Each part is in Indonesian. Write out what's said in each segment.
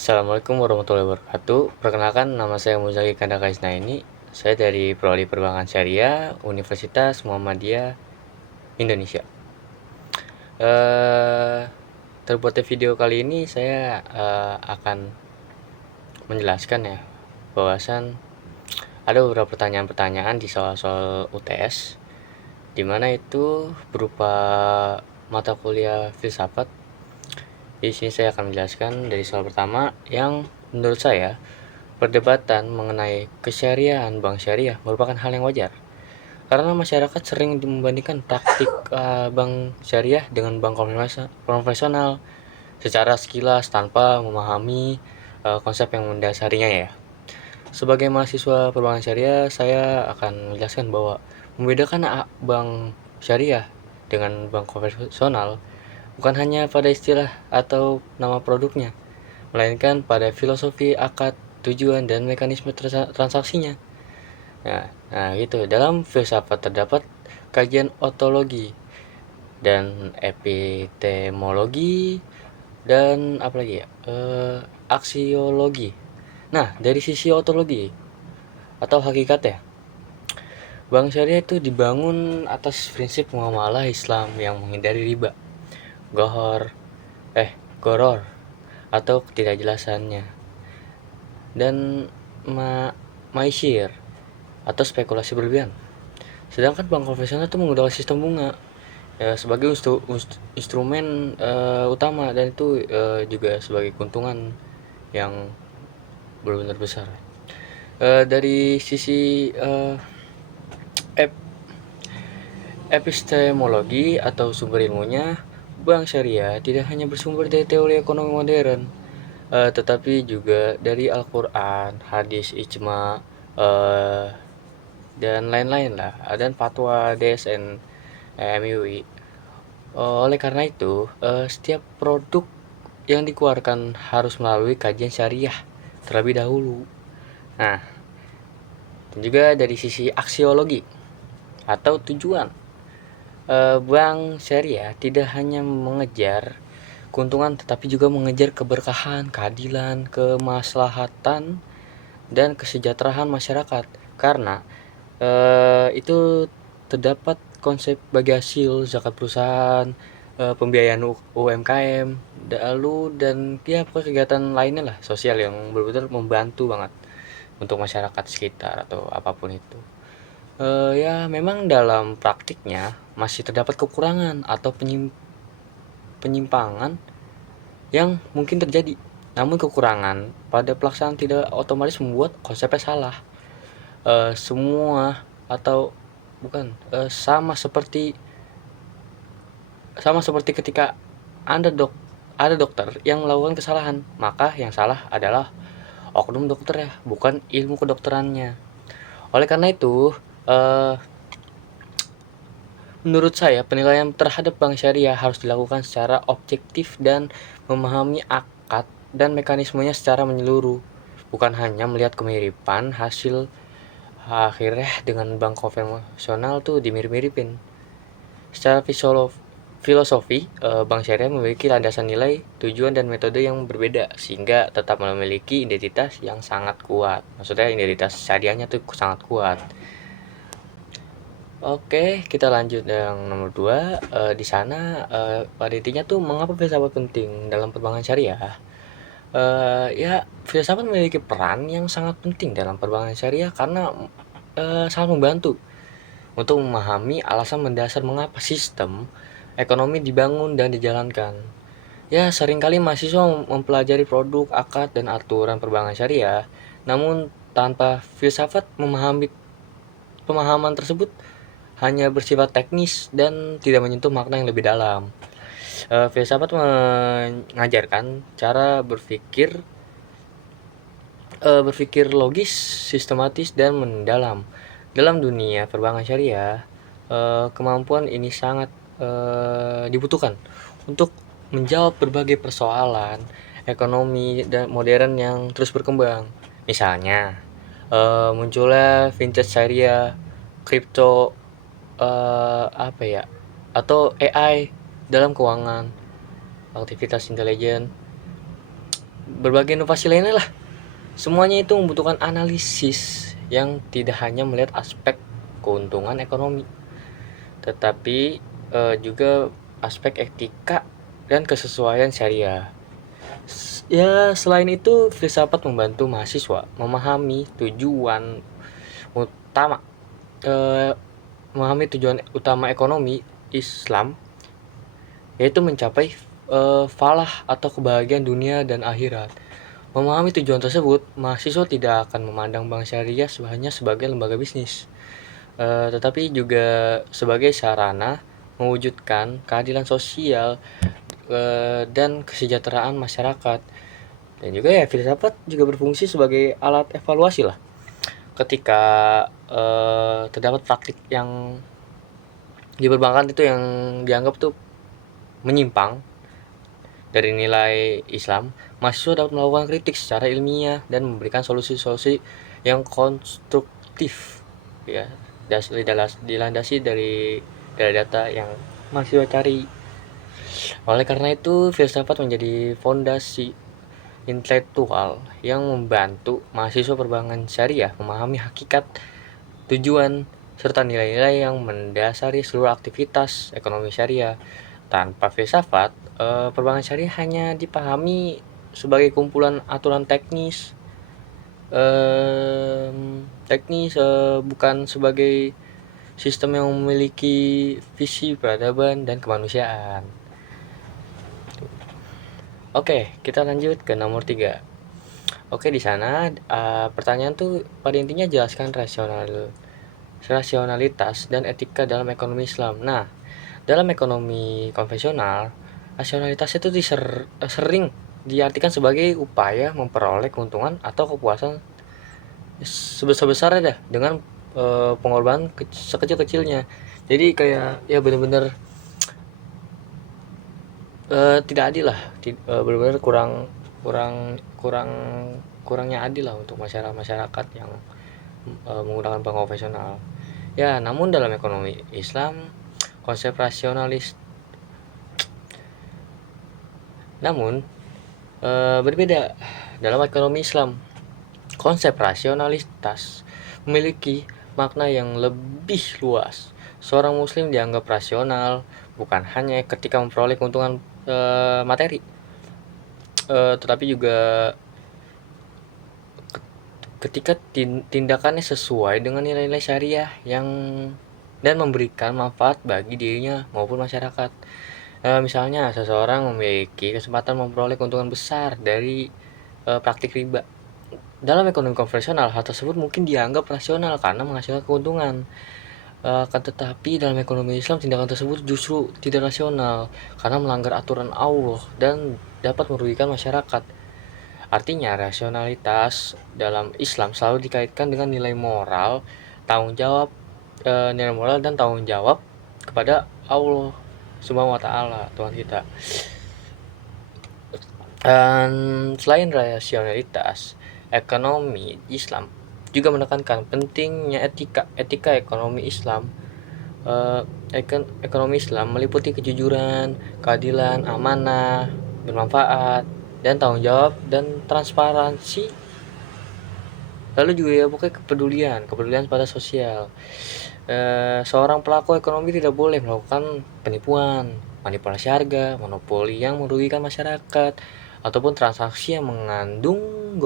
Assalamualaikum warahmatullahi wabarakatuh. Perkenalkan, nama saya Muzaki Kandaka Isnaini. Saya dari Prodi Perbankan Syariah Universitas Muhammadiyah Indonesia. Eh Terbuatnya video kali ini saya akan menjelaskan ya bahwasan ada beberapa pertanyaan-pertanyaan di soal-soal UTS, di mana itu berupa mata kuliah filsafat. Di sini saya akan menjelaskan dari soal pertama yang menurut saya perdebatan mengenai kesyariahan bank syariah merupakan hal yang wajar karena masyarakat sering membandingkan praktik bank syariah dengan bank konvensional secara sekilas tanpa memahami konsep yang mendasarinya ya. Sebagai mahasiswa perbankan syariah, saya akan menjelaskan bahwa membedakan bank syariah dengan bank konvensional bukan hanya pada istilah atau nama produknya, melainkan pada filosofi, akad, tujuan, dan mekanisme transaksinya. Nah, gitu. Dalam filsafat terdapat kajian ontologi dan epistemologi dan apa lagi ya? Aksiologi. Nah, dari sisi ontologi atau hakikat ya, bank syariah itu dibangun atas prinsip muamalah Islam yang menghindari riba, gohor, goror atau ketidakjelasannya, dan maisir atau spekulasi berlebihan. Sedangkan bank konvensional itu menggunakan sistem bunga ya, sebagai instrumen utama, dan itu juga sebagai keuntungan yang benar-benar besar. Dari sisi epistemologi atau sumber ilmunya, bank syariah tidak hanya bersumber dari teori ekonomi modern, tetapi juga dari Al-Quran, hadis, ijma, dan lain-lain lah, dan fatwa DSN MUI. Oleh karena itu, setiap produk yang dikeluarkan harus melalui kajian syariah terlebih dahulu. Nah, dan juga dari sisi aksiologi atau tujuan, bank syariah tidak hanya mengejar keuntungan tetapi juga mengejar keberkahan, keadilan, kemaslahatan, dan kesejahteraan masyarakat. Karena itu terdapat konsep bagi hasil, zakat perusahaan, pembiayaan UMKM, lalu dan ya pokoknya kegiatan lainnya lah sosial yang benar-benar membantu banget untuk masyarakat sekitar atau apapun itu. Ya memang dalam praktiknya masih terdapat kekurangan atau penyimpangan yang mungkin terjadi. Namun kekurangan pada pelaksanaan tidak otomatis membuat konsepnya salah. Semua atau bukan sama seperti ketika ada dokter yang melakukan kesalahan, maka yang salah adalah oknum dokter ya, bukan ilmu kedokterannya. Oleh karena itu, menurut saya penilaian terhadap bank syariah harus dilakukan secara objektif dan memahami akad dan mekanismenya secara menyeluruh, bukan hanya melihat kemiripan hasil akhirnya dengan bank konvensional tuh dimirip-miripin. Secara filosofi, bank syariah memiliki landasan nilai, tujuan, dan metode yang berbeda sehingga tetap memiliki identitas yang sangat kuat. Maksudnya identitas syariahnya tuh sangat kuat. Oke, kita lanjut yang nomor 2. Di sana pada intinya tuh mengapa filsafat penting dalam perbankan syariah? Ya, filsafat memiliki peran yang sangat penting dalam perbankan syariah karena sangat membantu untuk memahami alasan mendasar mengapa sistem ekonomi dibangun dan dijalankan. Ya, seringkali mahasiswa mempelajari produk, akad, dan aturan perbankan syariah, namun tanpa filsafat pemahaman tersebut hanya bersifat teknis dan tidak menyentuh makna yang lebih dalam. Filsafat mengajarkan cara berpikir logis, sistematis, dan mendalam. Dalam dunia perbankan syariah, kemampuan ini sangat dibutuhkan untuk menjawab berbagai persoalan ekonomi dan modern yang terus berkembang. Misalnya, munculnya vintage syariah, kripto, apa ya, atau AI dalam keuangan, aktivitas intelijen, berbagai inovasi lainnya lah. Semuanya itu membutuhkan analisis yang tidak hanya melihat aspek keuntungan ekonomi, tetapi juga aspek etika dan kesesuaian syariah. Ya, selain itu, filsafat membantu mahasiswa memahami utama eh, tujuan utama ekonomi Islam, yaitu mencapai falah atau kebahagiaan dunia dan akhirat. Memahami tujuan tersebut, mahasiswa tidak akan memandang bank syariah hanya sebagai lembaga bisnis, tetapi juga sebagai sarana mewujudkan keadilan sosial dan kesejahteraan masyarakat. Dan juga ya, filsafat juga berfungsi sebagai alat evaluasi lah. Ketika terdapat praktik yang di perbankan itu yang dianggap tuh menyimpang dari nilai Islam, mahasiswa dapat melakukan kritik secara ilmiah dan memberikan solusi-solusi yang konstruktif, ya, dilandasi dari data yang mahasiswa cari. Oleh karena itu, filsafat menjadi fondasi intelektual yang membantu mahasiswa perbankan syariah memahami hakikat, tujuan, serta nilai-nilai yang mendasari seluruh aktivitas ekonomi syariah. Tanpa filsafat, perbankan syariah hanya dipahami sebagai kumpulan aturan teknis, bukan sebagai sistem yang memiliki visi peradaban dan kemanusiaan. Oke, kita lanjut ke nomor 3. Oke, di sana pertanyaan tuh pada intinya jelaskan rasionalitas dan etika dalam ekonomi Islam. Nah, dalam ekonomi konvensional, rasionalitas itu sering diartikan sebagai upaya memperoleh keuntungan atau kepuasan sebesar-besarnya dah dengan pengorbanan sekecil-kecilnya. Jadi kayak ya benar-benar tidak adil lah, benar-benar kurangnya adil lah untuk masyarakat yang menggunakan bank konvensional. Ya, namun dalam ekonomi Islam, konsep rasionalis namun berbeda. Dalam ekonomi Islam, konsep rasionalitas memiliki makna yang lebih luas. Seorang muslim dianggap rasional bukan hanya ketika memperoleh keuntungan materi, tetapi juga ketika tindakannya sesuai dengan nilai-nilai syariah dan memberikan manfaat bagi dirinya maupun masyarakat. Misalnya seseorang memiliki kesempatan memperoleh keuntungan besar dari praktik riba. Dalam ekonomi konvensional, hal tersebut mungkin dianggap rasional karena menghasilkan keuntungan. Akan tetapi dalam ekonomi Islam, tindakan tersebut justru tidak rasional karena melanggar aturan Allah dan dapat merugikan masyarakat. Artinya, rasionalitas dalam Islam selalu dikaitkan dengan nilai moral, nilai moral dan tanggung jawab kepada Allah Subhanahu wa taala, Tuhan kita. Dan selain rasionalitas, ekonomi Islam juga menekankan pentingnya etika ekonomi Islam. Ekonomi Islam meliputi kejujuran, keadilan, amanah, bermanfaat, dan tanggung jawab dan transparansi. Lalu juga ya pokoknya kepedulian pada sosial. Seorang pelaku ekonomi tidak boleh melakukan penipuan, manipulasi harga, monopoli yang merugikan masyarakat, ataupun transaksi yang mengandung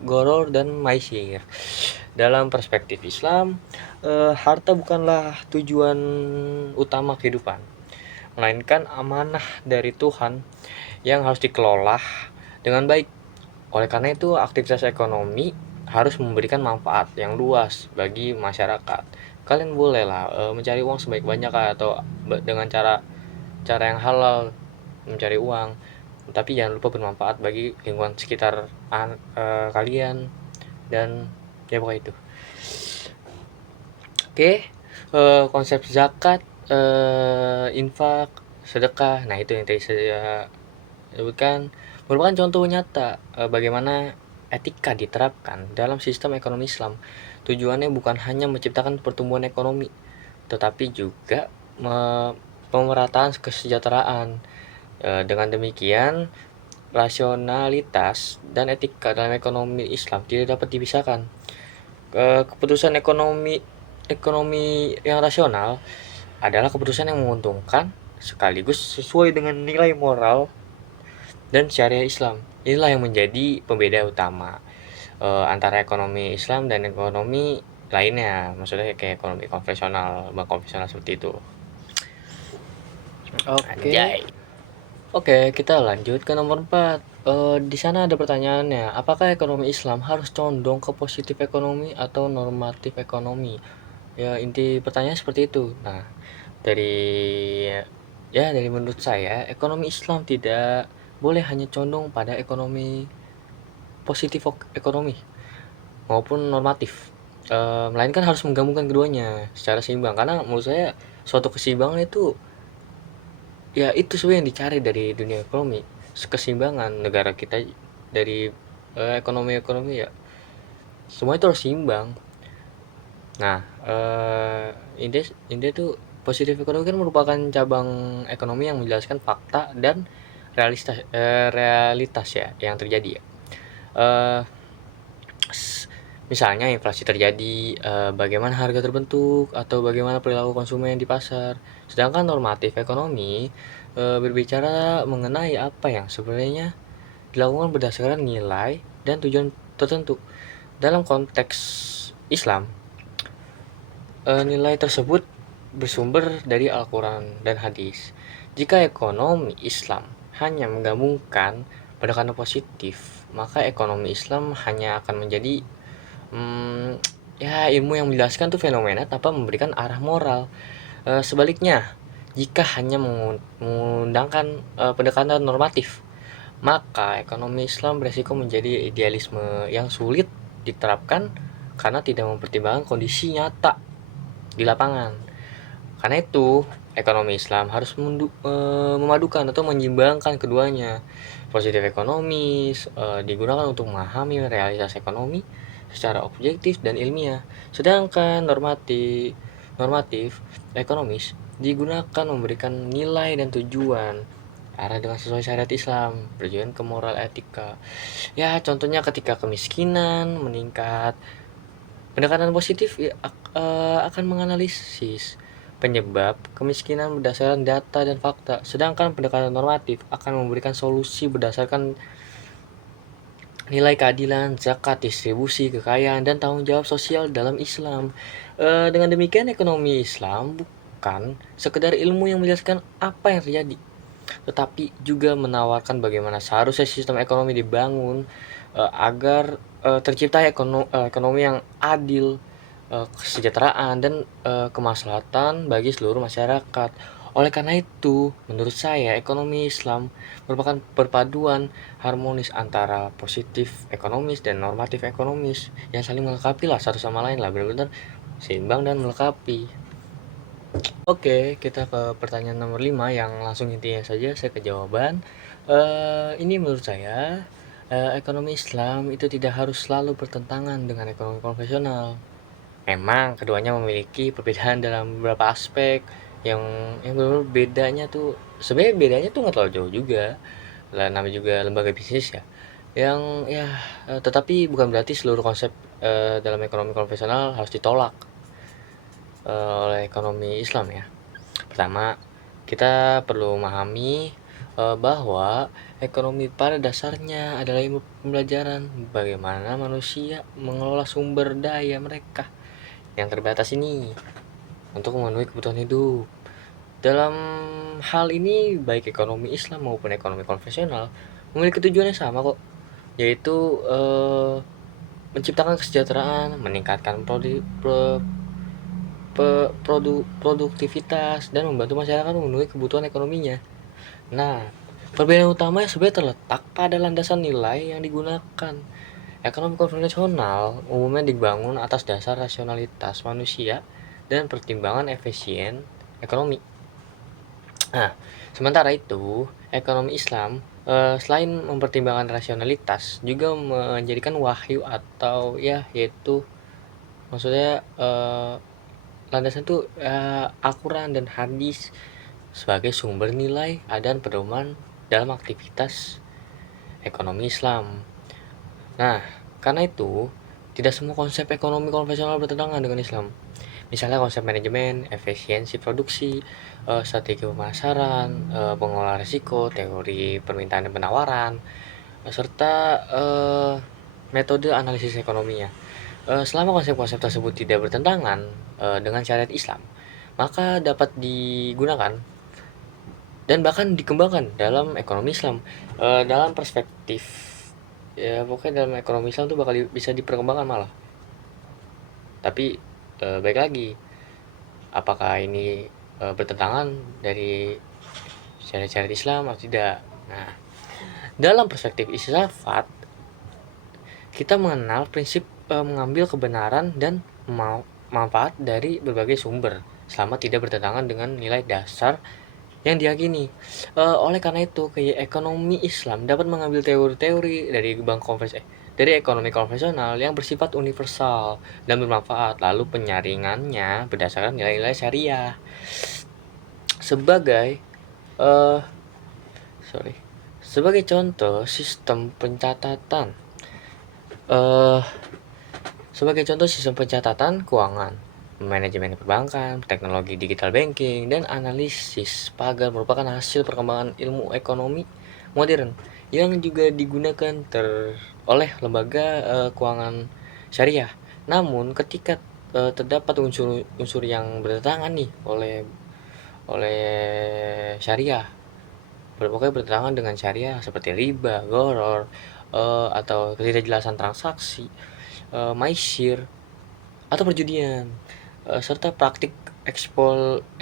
goror dan maisir. Dalam perspektif Islam, harta bukanlah tujuan utama kehidupan, melainkan amanah dari Tuhan yang harus dikelola dengan baik. Oleh karena itu, aktivitas ekonomi harus memberikan manfaat yang luas bagi masyarakat. Kalian bolehlah mencari uang sebanyak-banyaknya atau dengan cara yang halal mencari uang, tapi jangan lupa bermanfaat bagi lingkungan sekitar kalian dan ya pokoknya itu. Oke, konsep zakat, infak, sedekah, nah itu yang tadi saya sebutkan merupakan contoh nyata bagaimana etika diterapkan dalam sistem ekonomi Islam. Tujuannya bukan hanya menciptakan pertumbuhan ekonomi, tetapi juga pemerataan kesejahteraan. Dengan demikian, rasionalitas dan etika dalam ekonomi Islam tidak dapat dipisahkan. Keputusan ekonomi yang rasional adalah keputusan yang menguntungkan sekaligus sesuai dengan nilai moral dan syariah Islam. Inilah yang menjadi pembeda utama antara ekonomi Islam dan ekonomi lainnya, maksudnya kayak ekonomi konvensional, bank konvensional seperti itu. Anjay. Oke, kita lanjut ke nomor 4. Di sana ada pertanyaannya, apakah ekonomi Islam harus condong ke positif ekonomi atau normatif ekonomi? Ya, inti pertanyaan seperti itu. Nah, dari menurut saya, ekonomi Islam tidak boleh hanya condong pada ekonomi positif ekonomi maupun normatif. Melainkan harus menggabungkan keduanya secara seimbang, karena menurut saya suatu keseimbangan itu ya itu sebenarnya yang dicari dari dunia ekonomi, keseimbangan negara kita dari ekonomi ya semua itu harus seimbang. Nah, India tuh positif ekonomi kan merupakan cabang ekonomi yang menjelaskan fakta dan realitas ya yang terjadi ya. Misalnya inflasi terjadi, bagaimana harga terbentuk, atau bagaimana perilaku konsumen di pasar. Sedangkan normatif ekonomi berbicara mengenai apa yang sebenarnya dilakukan berdasarkan nilai dan tujuan tertentu. Dalam konteks Islam, nilai tersebut bersumber dari Al-Quran dan hadis. Jika ekonomi Islam hanya menggabungkan pendekatan positif, maka ekonomi Islam hanya akan menjadi ya ilmu yang menjelaskan tuh fenomena tanpa memberikan arah moral. Sebaliknya, jika hanya mengundangkan pendekatan normatif, maka ekonomi Islam beresiko menjadi idealisme yang sulit diterapkan karena tidak mempertimbangkan kondisi nyata di lapangan. Karena itu, ekonomi Islam harus memadukan atau menyimbangkan keduanya. Positif ekonomis digunakan untuk memahami realitas ekonomi secara objektif dan ilmiah, sedangkan normatif ekonomis digunakan memberikan nilai dan tujuan arah dengan sesuai syariat Islam, bertujuan ke moral etika. Ya, contohnya ketika kemiskinan meningkat, pendekatan positif ya, akan menganalisis penyebab kemiskinan berdasarkan data dan fakta, sedangkan pendekatan normatif akan memberikan solusi berdasarkan nilai keadilan, zakat, distribusi, kekayaan, dan tanggung jawab sosial dalam Islam. Dengan demikian, ekonomi Islam bukan sekedar ilmu yang menjelaskan apa yang terjadi, tetapi juga menawarkan bagaimana seharusnya sistem ekonomi dibangun agar tercipta ekonomi yang adil, kesejahteraan, dan kemaslahatan bagi seluruh masyarakat. Oleh karena itu, menurut saya ekonomi Islam merupakan perpaduan harmonis antara positif ekonomis dan normatif ekonomis yang saling melengkapi lah satu sama lain lah, benar-benar seimbang dan melengkapi. Oke, kita ke pertanyaan nomor 5 yang langsung intinya saja saya ke jawaban. Ini menurut saya ekonomi Islam itu tidak harus selalu bertentangan dengan ekonomi konvensional. Memang keduanya memiliki perbedaan dalam beberapa aspek yang benar-benar bedanya tuh sebenarnya bedanya tuh nggak terlalu jauh juga lah, namanya juga lembaga bisnis ya yang ya tetapi bukan berarti seluruh konsep dalam ekonomi konvensional harus ditolak oleh ekonomi Islam ya. Pertama, kita perlu memahami bahwa ekonomi pada dasarnya adalah ilmu pembelajaran bagaimana manusia mengelola sumber daya mereka yang terbatas ini untuk memenuhi kebutuhan hidup. Dalam hal ini, baik ekonomi Islam maupun ekonomi konvensional memiliki tujuan yang sama kok, yaitu menciptakan kesejahteraan, meningkatkan produktivitas, dan membantu masyarakat memenuhi kebutuhan ekonominya. Nah, perbedaan utamanya sebenarnya terletak pada landasan nilai yang digunakan. Ekonomi konvensional umumnya dibangun atas dasar rasionalitas manusia dan pertimbangan efisien ekonomi. Nah, sementara itu, ekonomi Islam selain mempertimbangkan rasionalitas juga menjadikan wahyu atau ya yaitu maksudnya landasan itu Al-Quran dan hadis sebagai sumber nilai dan pedoman dalam aktivitas ekonomi Islam. Nah, karena itu tidak semua konsep ekonomi konvensional bertentangan dengan Islam. Misalnya konsep manajemen, efisiensi produksi, strategi pemasaran, pengelolaan risiko, teori permintaan dan penawaran, serta metode analisis ekonominya. Selama konsep-konsep tersebut tidak bertentangan dengan syariat Islam, maka dapat digunakan dan bahkan dikembangkan dalam ekonomi Islam. Dalam perspektif, ya pokoknya dalam ekonomi Islam tuh bakal bisa diperkembangkan malah. Tapi baik lagi, apakah ini bertentangan dari syariat-syariat Islam atau tidak? Nah, dalam perspektif filsafat, kita mengenal prinsip mengambil kebenaran dan manfaat dari berbagai sumber selama tidak bertentangan dengan nilai dasar yang diyakini. Oleh karena itu, kayak ekonomi Islam dapat mengambil teori-teori dari ekonomi konvensional yang bersifat universal dan bermanfaat, lalu penyaringannya berdasarkan nilai-nilai syariah. Sebagai eh sorry, sebagai contoh sistem pencatatan eh sebagai contoh sistem pencatatan keuangan, manajemen perbankan, teknologi digital banking, dan analisis pagar merupakan hasil perkembangan ilmu ekonomi modern yang juga digunakan oleh lembaga keuangan syariah. Namun ketika terdapat unsur-unsur yang bertentangan nih oleh syariah, pokoknya bertentangan dengan syariah seperti riba, goror, atau ketidakjelasan transaksi, maisir, atau perjudian, serta praktik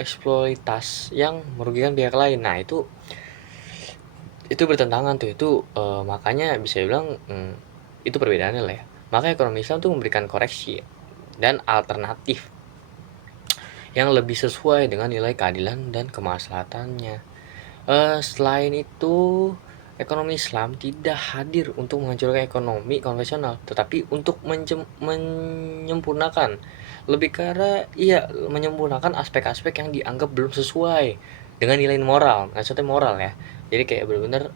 eksploitas yang merugikan pihak lain. Nah, itu bertentangan tuh. Makanya bisa dibilang itu perbedaannya lah ya. Maka ekonomi Islam tuh memberikan koreksi dan alternatif yang lebih sesuai dengan nilai keadilan dan kemaslahatannya. Selain itu, ekonomi Islam tidak hadir untuk menghancurkan ekonomi konvensional, tetapi untuk menyempurnakan. Lebih ke arah menyempurnakan aspek-aspek yang dianggap belum sesuai dengan nilai moral. Maksudnya moral ya. Jadi kayak benar-benar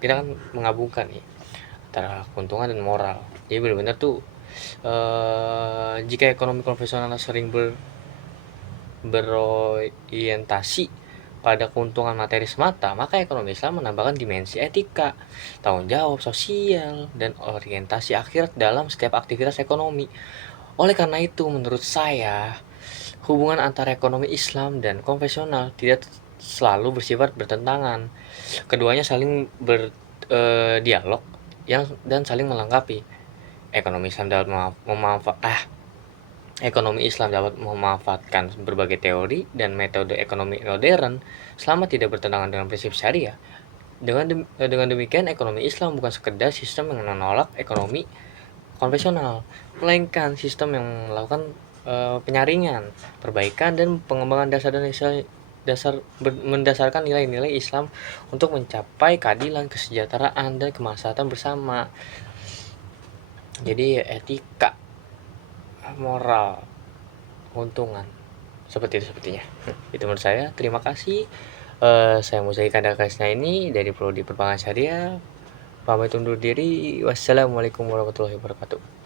kita kan menggabungkan nih antara keuntungan dan moral. Jadi benar-benar tuh jika ekonomi konvensional sering berorientasi pada keuntungan materi semata, maka ekonomi Islam menambahkan dimensi etika, tanggung jawab sosial, dan orientasi akhirat dalam setiap aktivitas ekonomi. Oleh karena itu, menurut saya, hubungan antara ekonomi Islam dan konvensional tidak selalu bersifat bertentangan. Keduanya saling berdialog dan saling melengkapi. Ekonomi Islam dapat Ekonomi Islam dapat memanfaatkan berbagai teori dan metode ekonomi modern selama tidak bertentangan dengan prinsip syariah. Dengan demikian, ekonomi Islam bukan sekedar sistem yang menolak ekonomi konvensional, melainkan sistem yang melakukan penyaringan, perbaikan, dan pengembangan mendasarkan nilai-nilai Islam untuk mencapai keadilan, kesejahteraan, dan kemaslahatan bersama. Jadi etika, moral, keuntungan, seperti itu sepertinya. Itu menurut saya. Terima kasih. Saya Muzahi Kandar Krisna ini dari Prodi Perbankan Syariah. Pamit undur diri. Wassalamualaikum warahmatullahi wabarakatuh.